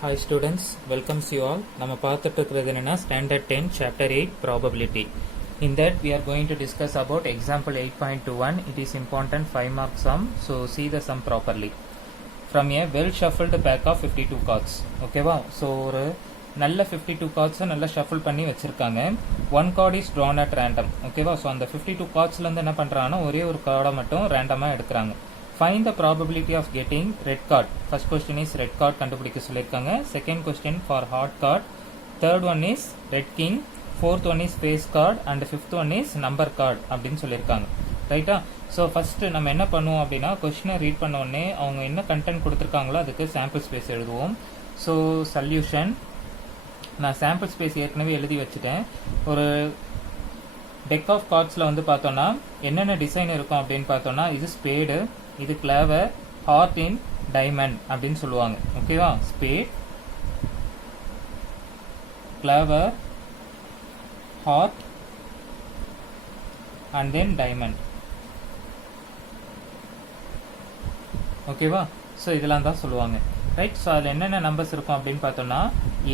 Hi students, welcomes you all. நம்ம பார்த்துட்டு இருக்கிறது என்னன்னா Standard 10 Chapter 8 Probability. In that we are going to discuss about example 8.21. It is important 5 mark sum. So see the sum properly. From a well shuffled pack of 52 cards. ஓகேவா? So ஒரு நல்ல 52 cards நல்லா shuffle பண்ணி வச்சிருக்காங்க. One card is drawn at random. ஓகேவா? So அந்த 52 cardsல இருந்து என்ன பண்றாங்கன்னா ஒரே ஒரு கார்டை மட்டும் ரேண்டமா எடுக்கறாங்க. Find the probability of getting red card. First question is red card கண்டுபிடிக்க சொல்லிருக்காங்க. Second question for hot card. Third one is red king. Fourth one is face card and fifth one is number card அப்படின்னு சொல்லிருக்காங்க. ரைட்டா? So first நம்ம என்ன பண்ணுவோம் அப்படின்னா கொஸ்டினை ரீட் பண்ண உடனே அவங்க என்ன கண்டென்ட் கொடுத்துருக்காங்களோ அதுக்கு சாம்பிள் ஸ்பேஸ் எழுதுவோம். ஸோ சொல்யூஷன் நான் சாம்பிள் ஸ்பேஸ் ஏற்கனவே எழுதி வச்சுட்டேன். ஒரு டெக் ஆஃப் கார்ட்ஸில் வந்து பார்த்தோன்னா என்னென்ன டிசைன் இருக்கும் அப்படின்னு பார்த்தோன்னா இது ஸ்பேடு, இது கிளவர், ஹார்ட் இன் டைமண்ட் அப்படின்னு சொல்லுவாங்க. ஓகேவா? Spade, clover, heart and then diamond. ஓகேவா? ஸோ இதெல்லாம் தான் சொல்லுவாங்க. ரைட்? ஸோ அதில் என்னென்ன நம்பர்ஸ் இருக்கும் அப்படின்னு பார்த்தோம்னா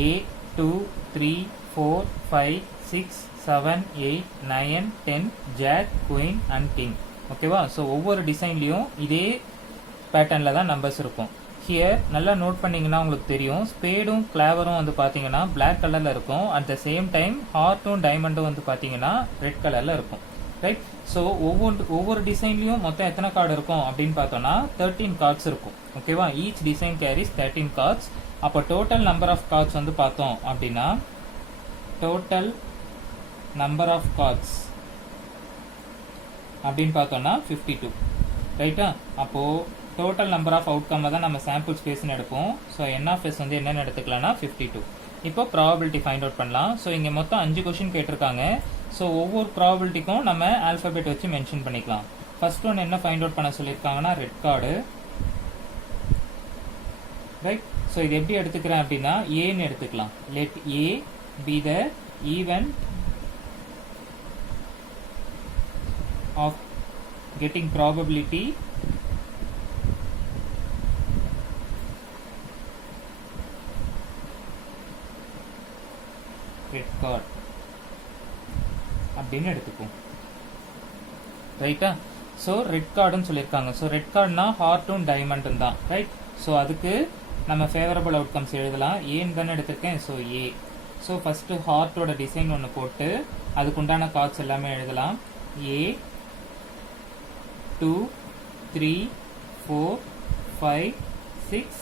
8, 2, 3, 4, 5, 6, 7, 8, 9, 10, ஜாக், குயின் அண்ட் கிங். ஓகேவா? ஸோ ஒவ்வொரு டிசைன்லையும் இதே பேட்டர்னில் தான் நம்பர்ஸ் இருக்கும். ஹியர் நல்லா நோட் பண்ணிங்கன்னா உங்களுக்கு தெரியும், ஸ்பேடும் கிளாவரும் வந்து பார்த்தீங்கன்னா பிளாக் கலரில் இருக்கும். அட் த சேம் டைம் ஹார்ட்டும் டைமண்டும் வந்து பார்த்தீங்கன்னா ரெட் கலரில் இருக்கும். ரைட்? ஸோ ஒவ்வொரு டிசைன்லையும் மொத்தம் எத்தனை கார்டு இருக்கும் அப்படின்னு பார்த்தோம்னா 13 கார்ட்ஸ் இருக்கும். ஓகேவா? Each design carries 13 cards. அப்போ டோட்டல் நம்பர் ஆஃப் கார்ட்ஸ் வந்து பார்த்தோம் அப்படின்னா டோட்டல் நம்பர் ஆஃப் கார்ட்ஸ் அப்படின்னு பார்த்தோம்னா 52. ரைட்டா? அப்போது டோட்டல் நம்பர் ஆஃப் அவுட்கம் தான் நம்ம சாம்பிள் ஸ்பேஸ்னு எடுப்போம். ஸோ என்எஃப்எஸ் வந்து என்னென்னு எடுத்துக்கலாம்னா 52. இப்போ ப்ராபபிலிட்டி ஃபைண்ட் அவுட் பண்ணலாம். ஸோ இங்கே மொத்தம் 5 கொஸ்டின் கேட்டிருக்காங்க. ஸோ ஒவ்வொரு ப்ராபபிலிட்டிக்கும் நம்ம ஆல்ஃபபெட் வச்சு மென்ஷன் பண்ணிக்கலாம். ஃபர்ஸ்ட் ஒன் என்ன ஃபைண்ட் அவுட் பண்ண சொல்லியிருக்காங்கன்னா ரெட் கார்டு. ரைட்? ஸோ இது எப்படி எடுத்துக்கிறேன் அப்படின்னா ஏன்னு எடுத்துக்கலாம். Let A be the event of getting probability red card அப்படின்னு எடுத்துப்போம். ரைட்டா? ஸோ ரெட் கார்டுன்னு சொல்லியிருக்காங்க. ஸோ ரெட் கார்டுனா ஹார்ட்டும் டைமண்டும் தான். ரைட்? ஸோ அதுக்கு நம்ம ஃபேவரபிள் அவுட்கம்ஸ் எழுதலாம். ஏன்னு தானே எடுத்திருக்கேன். ஸோ ஏ. ஸோ ஃபர்ஸ்ட் ஹார்ட்டோட டிசைன் ஒன்று போட்டு அதுக்குண்டான கார்ட்ஸ் எல்லாமே எழுதலாம். ஏ 2, 3, 4, 5, 6,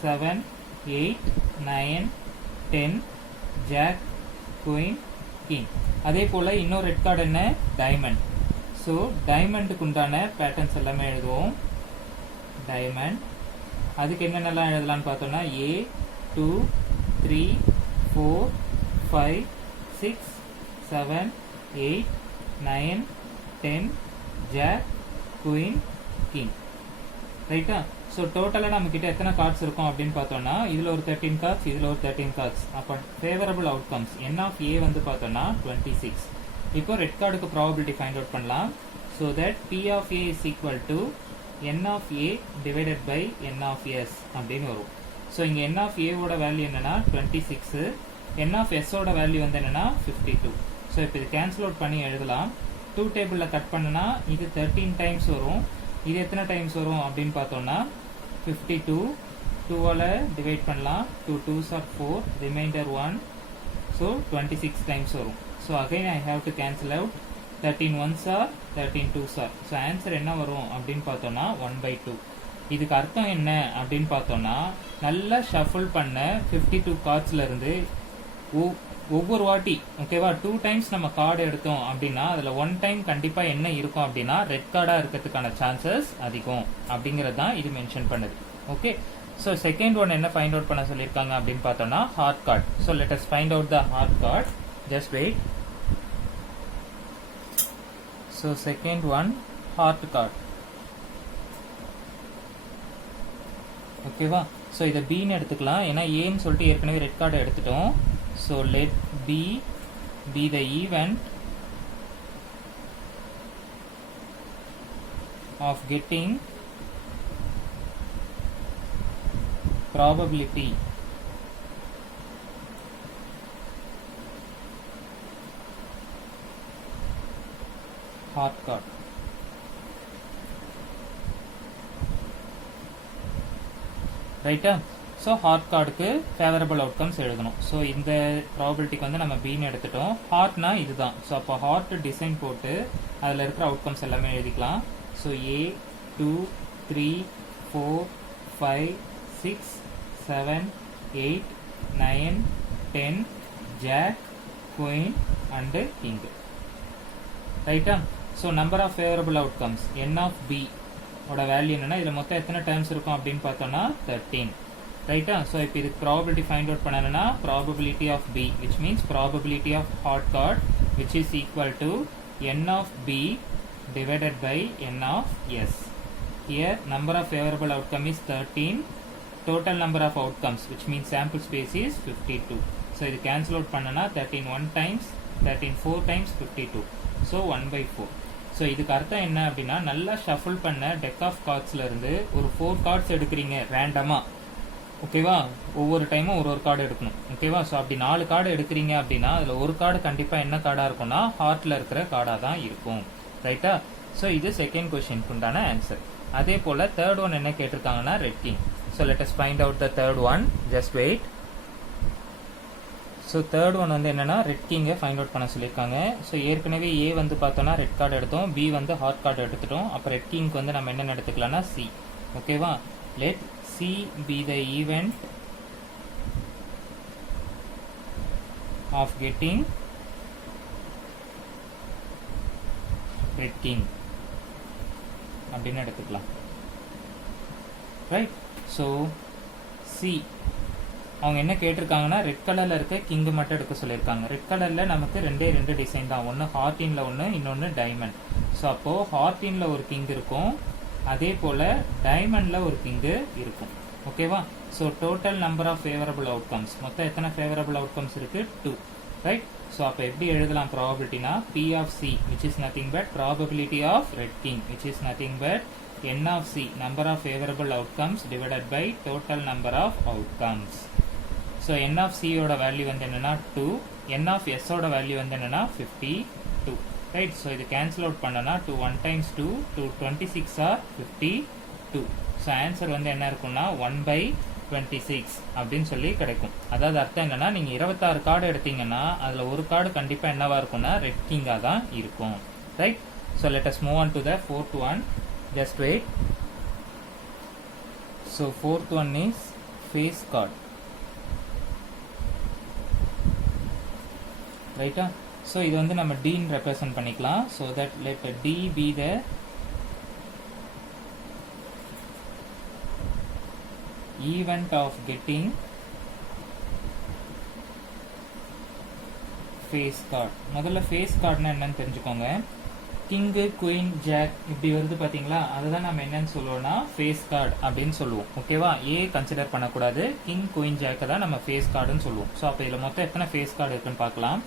7, 8, 9, 10, ஜாக், குயின், கிங். அதே போல் இன்னொரு ரெட் கார்டு என்ன? டைமண்ட். ஸோ டைமண்டுக்கு உண்டான பேட்டர்ன்ஸ் எல்லாமே எழுதுவோம். டைமண்ட் அதுக்கு என்னென்னலாம் எழுதலான்னு பார்த்தோம்னா ஏ 2, 3, 4, 5, 6, 7, 8, 9, 10, ஜாக், குயின், கிங். ரைட்டா? ஸோ டோட்டலாக நம்ம கிட்ட எத்தனை கார்ட்ஸ் இருக்கும் அப்படின்னு பார்த்தோம்னா இதில் ஒரு 13 கார்ட்ஸ், இதில் ஒரு 13 கார்ட்ஸ். அப்போ favourable outcomes n of A வந்து பார்த்தோம்னா 26. இப்போ ரெட் கார்டுக்கு ப்ராபபிலிட்டி ஃபைண்ட் அவுட் பண்ணலாம். So that P of A is equal to n of A divided by n of S அப்படின்னு வரும். ஸோ இங்கே என் ஆஃப் ஏவோட வேல்யூ என்னன்னா 26, என் ஆஃப் எஸ்ஸோட வேல்யூ வந்து என்னன்னா 52. ஸோ இப்போ இது கேன்சல் அவுட் பண்ணி எழுதலாம். 2 டேபிளில் கட் பண்ணுனா இது 13 டைம்ஸ் வரும். இது எத்தனை டைம்ஸ் வரும் அப்படின்னு பார்த்தோம்னா 52. 2ஆல் டிவைட் பண்ணலாம். 2 2s are 4, remainder 1. So 26 times வரும். So again I have to cancel out. 13 1s are 13 2s are. So answer என்ன வரும் அப்படின்னு பார்த்தோம்னா 1/2. இதுக்கு அர்த்தம் என்ன அப்படின்னு பார்த்தோம்னா நல்லா ஷஃபிள் பண்ண 52 கார்ட்ஸ்ல இருந்து ஒவ்வொரு வாட்டி ஓகேவா 2 டைம்ஸ் நம்ம கார்டு எடுத்தோம் அப்படின்னா அதில் 1 டைம் கண்டிப்பாக என்ன இருக்கும் அப்படின்னா ரெட் கார்டாக இருக்கிறதுக்கான சான்சஸ் அதிகம் அப்படிங்கிறது தான் இது மென்ஷன் பண்ணுது. ஓகே? ஸோ செகண்ட் ஒன் என்ன ஃபைண்ட் அவுட் பண்ண சொல்லியிருக்காங்க அப்படின்னு பார்த்தோம்னா heart card. So let us find out the heart card. Just wait. So second one heart card. ஓகேவா? ஸோ இதை பின்னு எடுத்துக்கலாம். ஏன்னா ஏன்னு சொல்லிட்டு ஏற்கனவே ரெட் கார்டை எடுத்துட்டோம். So let B be the event of getting probability heart card. ரைட்டா? ஸோ ஹார்ட் கார்டுக்கு ஃபேவரபிள் அவுட்கம்ஸ் எழுதணும். ஸோ இந்த ப்ராபபிலிட்டிக்கு வந்து நம்ம பின்னு எடுத்துட்டோம். ஹார்ட்னா இதுதான். ஸோ அப்போ ஹார்ட் டிசைன் போட்டு அதில் இருக்கிற அவுட்கம்ஸ் எல்லாமே எழுதிக்கலாம். So A 2 3 4 5 6 7 8 9 10 jack queen and king. ரைட்டா? So number of favourable outcomes n of b ஓட வேல்யூ என்னன்னா இதில் மொத்தம் எத்தனை டேர்ம்ஸ் இருக்கும் அப்படின்னு பார்த்தோம்னா 13. ரைட்டா? ஸோ இப்போ இதுக்கு ப்ராபபிலிட்டி ஃபைண்ட் அவுட் பண்ணணும்னா probability of b which means probability of heart card which is equal to n of b divided by n of s. Here number of favorable outcome is 13. Total number of outcomes which means sample space is 52. So இது cancel out பண்ணனா 13 1 times 13 4 times 52. So 1/4. So இதுக்கு அர்த்தம் என்ன அப்படின்னா நல்லா shuffle பண்ண tech of கார்ட்ஸ்ல இருந்து ஒரு 4 கார்ட்ஸ் எடுக்கிறீங்க ரேண்டமா. ஓகேவா? ஒவ்வொரு டைமும் ஒரு கார்டு எடுக்கணும். ஓகேவா? ஸோ அப்படி 4 கார்டு எடுக்கிறீங்க அப்படின்னா அதில் ஒரு கார்டு கண்டிப்பாக என்ன கார்டாக இருக்கும்னா ஹார்ட்டில் இருக்கிற கார்டாக தான் இருக்கும். ரைட்டா? ஸோ இது செகண்ட் கொஸ்டினுக்கு உண்டான ஆன்சர். அதே போல் தேர்ட் ஒன் என்ன கேட்டிருக்காங்கன்னா red king. So let us find out the third one. Just wait. So third one வந்து என்னன்னா ரெட் கிங்கை ஃபைண்ட் அவுட் பண்ண சொல்லியிருக்காங்க. ஸோ ஏற்கனவே ஏ வந்து பார்த்தோன்னா ரெட் கார்டு எடுத்தோம், பி வந்து ஹார்ட் கார்டு எடுத்துட்டோம். அப்போ ரெட் கிங்க்கு வந்து நம்ம என்ன எடுத்துக்கலாம்னா சி. ஓகேவா? Let C be the event of getting red king அப்படின்னு எடுத்துக்கலாம். ரைட்? ஸோ சி அவங்க என்ன கேட்டிருக்காங்கன்னா ரெட் கலரில் இருக்க கிங்கு மட்டும் எடுக்க சொல்லியிருக்காங்க. ரெட் கலரில் நமக்கு ரெண்டு டிசைன் தான். ஒன்று ஹார்டினில் ஒன்று, இன்னொன்று டைமண்ட். ஸோ அப்போது ஹார்டினில் ஒரு கிங் இருக்கும், அதே போல் டைமண்டில் ஒரு கிங்கு இருக்கும். ஓகேவா? So total number of favourable outcomes மொத்தம் எத்தனை ஃபேவரபிள் அவுட்கம்ஸ் இருக்குது? 2. ரைட்? ஸோ அப்போ எப்படி எழுதலாம் ப்ராபபிலிட்டினா P of C which is nothing but probability of red king which is nothing but n of C number of favorable outcomes divided by total number of outcomes. So n of C ஓட value வந்து என்னன்னா 2, n of S ஓட value வந்து என்னன்னா 52. Right? So இது cancel out பண்ணனா 2 1 times 2 26 are 52. So answer வந்து என்ன இருக்கும்னா 1/26 அப்படின்னு சொல்லி கிடைக்கும். அதாவது அர்த்தம் என்னன்னா நீங்கள் 26 கார்டு எடுத்தீங்கன்னா அதில் ஒரு கார்டு கண்டிப்பாக என்னவா இருக்கும்னா ரெட் கிங்காக தான் இருக்கும். Right? So let us move on to the fourth one. Just wait. So fourth one is face card. ரைட்டா? ஸோ இது வந்து நம்ம டீன்னு ரெப்ரசன்ட் பண்ணிக்கலாம். So that let D be the event of getting face card. முதல்ல face cardனா என்னன்னு தெரிஞ்சுக்கோங்க. கிங்கு குயின் ஜாக் இப்படி வருது பார்த்தீங்களா, அதுதான் நம்ம என்னன்னு சொல்லுவோம்னா ஃபேஸ் கார்டு அப்படின்னு சொல்லுவோம். ஓகேவா? ஏ கன்சிடர் பண்ணக்கூடாது, கிங் குயின் ஜாக்கை தான் நம்ம ஃபேஸ் கார்டுன்னு சொல்லுவோம். ஸோ அப்போ இதில் மொத்தம் எத்தனை ஃபேஸ் கார்டு இருக்குன்னு பார்க்கலாம்.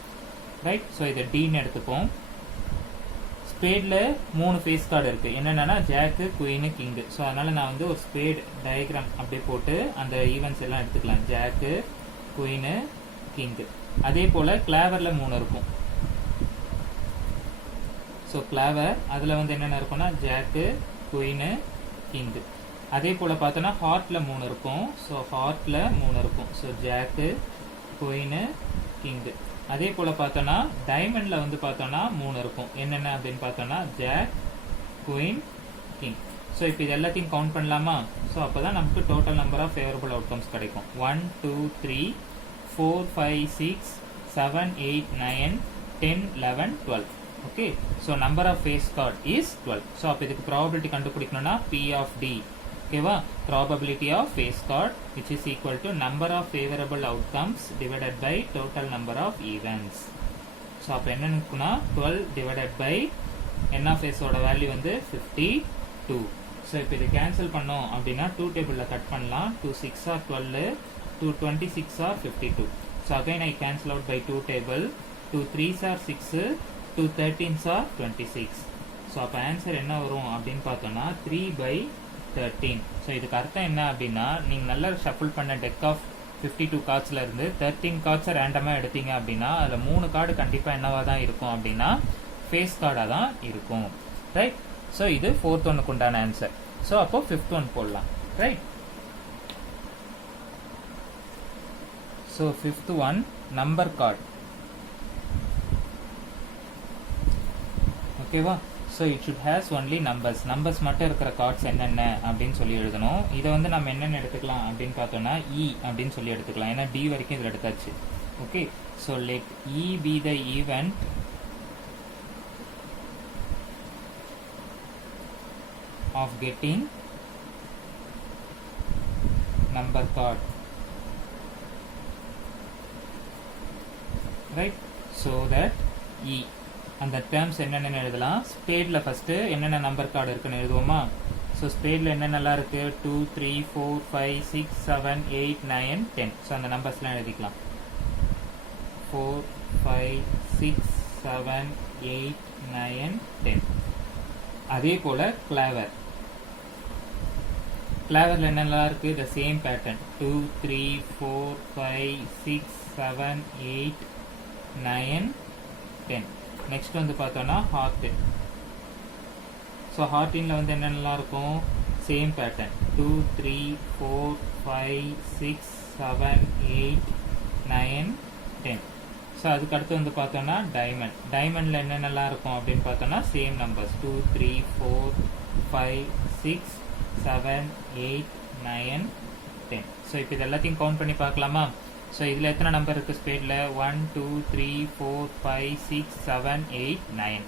ரைட்? ஸோ இதை டீன்னு எடுத்துப்போம். ஸ்பேடில் 3 ஃபேஸ் கார்டு இருக்குது. என்னென்னா ஜாக்கு குயினு கிங்கு. ஸோ அதனால் நான் வந்து ஒரு ஸ்பேட் டயக்ராம் அப்படியே போட்டு அந்த ஈவெண்ட்ஸ் எல்லாம் எடுத்துக்கலாம். Jack queen king. அதே போல் கிளாவரில் 3 இருக்கும். ஸோ கிளாவர் அதில் வந்து என்னென்ன இருக்கும்னா ஜாக்கு குயினு கிங்கு. அதே போல் பார்த்தோன்னா ஹார்ட்டில் 3 இருக்கும். ஸோ ஹார்ட்டில் 3 இருக்கும். So jack queen king. அதே போல் பார்த்தோன்னா டைமண்டில் வந்து பார்த்தோன்னா 3 இருக்கும். என்னென்ன அப்படின்னு பார்த்தோன்னா ஜாக் குயின் கிங். ஸோ இப்போ இது எல்லாத்தையும் கவுண்ட் பண்ணலாமா? ஸோ அப்போ தான் நமக்கு total number of favourable outcomes கிடைக்கும். 1 2 3 4 5 6 7 8 9 10 11 12. Okay? So number of face card is 12. So அப்போ இதுக்கு ப்ராபபிலிட்டி கண்டுபிடிக்கணும்னா P of D. ஓகேவா? Probability of face card which is equal to number of favorable outcomes divided by total number of events. So அப்போ என்னன்னா 12 divided by n of S ஓட value வந்து 52. So இப்போ இது கேன்சல் பண்ணோம் அப்படின்னா 2 டேபிளில் கட் பண்ணலாம். 2 6 are 12, 2 26 are 52. So again I cancel out by 2 table. 2 3s are 6, 2 13s are 26. So அப்போ ஆன்சர் என்ன வரும் அப்படின்னு பார்த்தோன்னா 3/13. ஸோ இதுக்கு அர்த்தம் என்ன அப்படின்னா நீங்கள் நல்லா ஷஃபிள் பண்ண டெக் ஆஃப் 52 கார்ட்ஸில் இருந்து 13 கார்ட்ஸை ரேண்டமாக எடுத்தீங்க அப்படின்னா அதில் 3 கார்டு கண்டிப்பாக என்னவாக தான் இருக்கும் அப்படின்னா ஃபேஸ் கார்டாக தான் இருக்கும். ரைட். ஸோ இது ஃபோர்த் ஒன்னுக்கு உண்டான ஆன்சர். ஸோ அப்போ ஃபிஃப்த் ஒன் போடலாம். Right. So fifth one number card. ஓகேவா? So it should has only numbers மட்டும் இருக்கிற கார்ட்ஸ் என்னென்ன அப்படின்னு சொல்லி எழுதணும். இதை வந்து நம்ம என்னென்ன எடுத்துக்கலாம் அப்படின்னு பார்த்தோம்னா இ அப்படின்னு சொல்லி எடுத்துக்கலாம். ஏன்னா டி வரைக்கும் இதில் எடுத்தாச்சு. Okay. So let E be the event of getting number card. Right. So that இ அந்த டேர்ம்ஸ் என்னென்னு எழுதலாம். ஸ்பேடில் ஃபஸ்ட்டு என்னென்ன நம்பர் கார்டு இருக்குன்னு எழுதுவோமா? ஸோ ஸ்பேடில் என்னென்னலாம் இருக்குது? 2 3 4 5 6 7 8 9 10. ஸோ அந்த நம்பர்ஸ்லாம் எழுதிக்கலாம். 4 5 6 7 8 9 10. அதே போல் கிளாவரில் என்னென்னலாம் இருக்குது? The same pattern 2 3 4 5 6 7 8 9 10. நெக்ஸ்ட் வந்து பார்த்தோன்னா ஹார்ட். ஸோ ஹார்டின்ல வந்து என்னென்னலாம் இருக்கும்? Same pattern 2 3 4 5 6 7 8 9 10. ஸோ அதுக்கு அடுத்து வந்து பார்த்தோன்னா டைமண்டில் என்னென்னலாம் இருக்கும் அப்படின்னு பார்த்தோன்னா சேம் நம்பர்ஸ் 2 3 4 5 6 7 8 9 10. ஸோ இப்போ இது எல்லாத்தையும் கவுண்ட் பண்ணி பார்க்கலாமா? ஸோ இதில் எத்தனை நம்பர் இருக்குது ஸ்பேடில்? 1 2 3 4 5 6 7 8 9.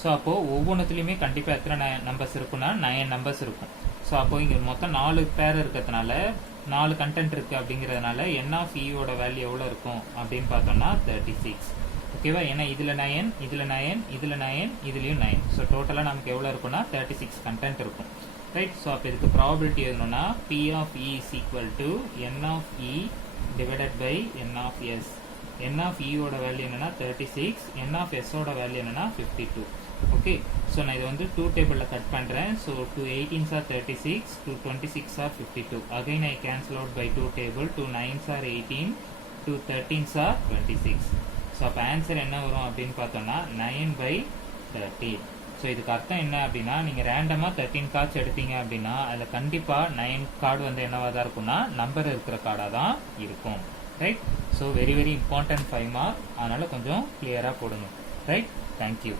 ஸோ அப்போது ஒவ்வொன்றுத்துலேயுமே கண்டிப்பாக எத்தனை நம்பர்ஸ் இருக்குன்னா 9 நம்பர்ஸ் இருக்கும். ஸோ அப்போது இங்கே மொத்தம் 4 பேர் இருக்கிறதுனால 4 கண்டென்ட் இருக்குது அப்படிங்கிறதுனால n ஆஃப் ஈயோட வேல்யூ எவ்வளோ இருக்கும் அப்படின்னு பார்த்தோம்னா 36. ஓகேவா? ஏன்னா இதில் 9 இதில் 9 இதில் 9 இதுலேயும் 9. ஸோ டோட்டலாக நமக்கு எவ்வளோ இருக்குன்னா 36 கண்டென்ட் இருக்கும். ரைட். ஸோ அப்போ இதுக்கு ப்ராபபிலிட்டி எழுதணும்னா P of E is equal to n of E divided by n of s. n of e ஓட வேல்யூ என்னன்னா 36, n of s ஓட வேல்யூ என்னன்னா 52. ஓகே. ஸோ நான் இதை வந்து 2 டேபிளில் கட் பண்ணுறேன். So 2 18s are 36, 2 26s are 52. Again I cancel out by 2 table, 2 9s are 18, 2 13s are 26. So அப்போ ஆன்சர் என்ன வரும் அப்படின்னு பார்த்தோம்னா 9/13. ஸோ இதுக்கு அர்த்தம் என்ன அப்படின்னா நீங்கள் ரேண்டமாக 13 கார்ட்ஸ் எடுத்தீங்க அப்படின்னா அதில் கண்டிப்பாக 9 கார்டு வந்து என்னவாக தான் இருக்கும்னா நம்பர் இருக்கிற கார்டாக தான் இருக்கும். Right. So very very important 5 mark. அதனால் கொஞ்சம் கிளியராக போடுங்க. ரைட். தேங்க்யூ.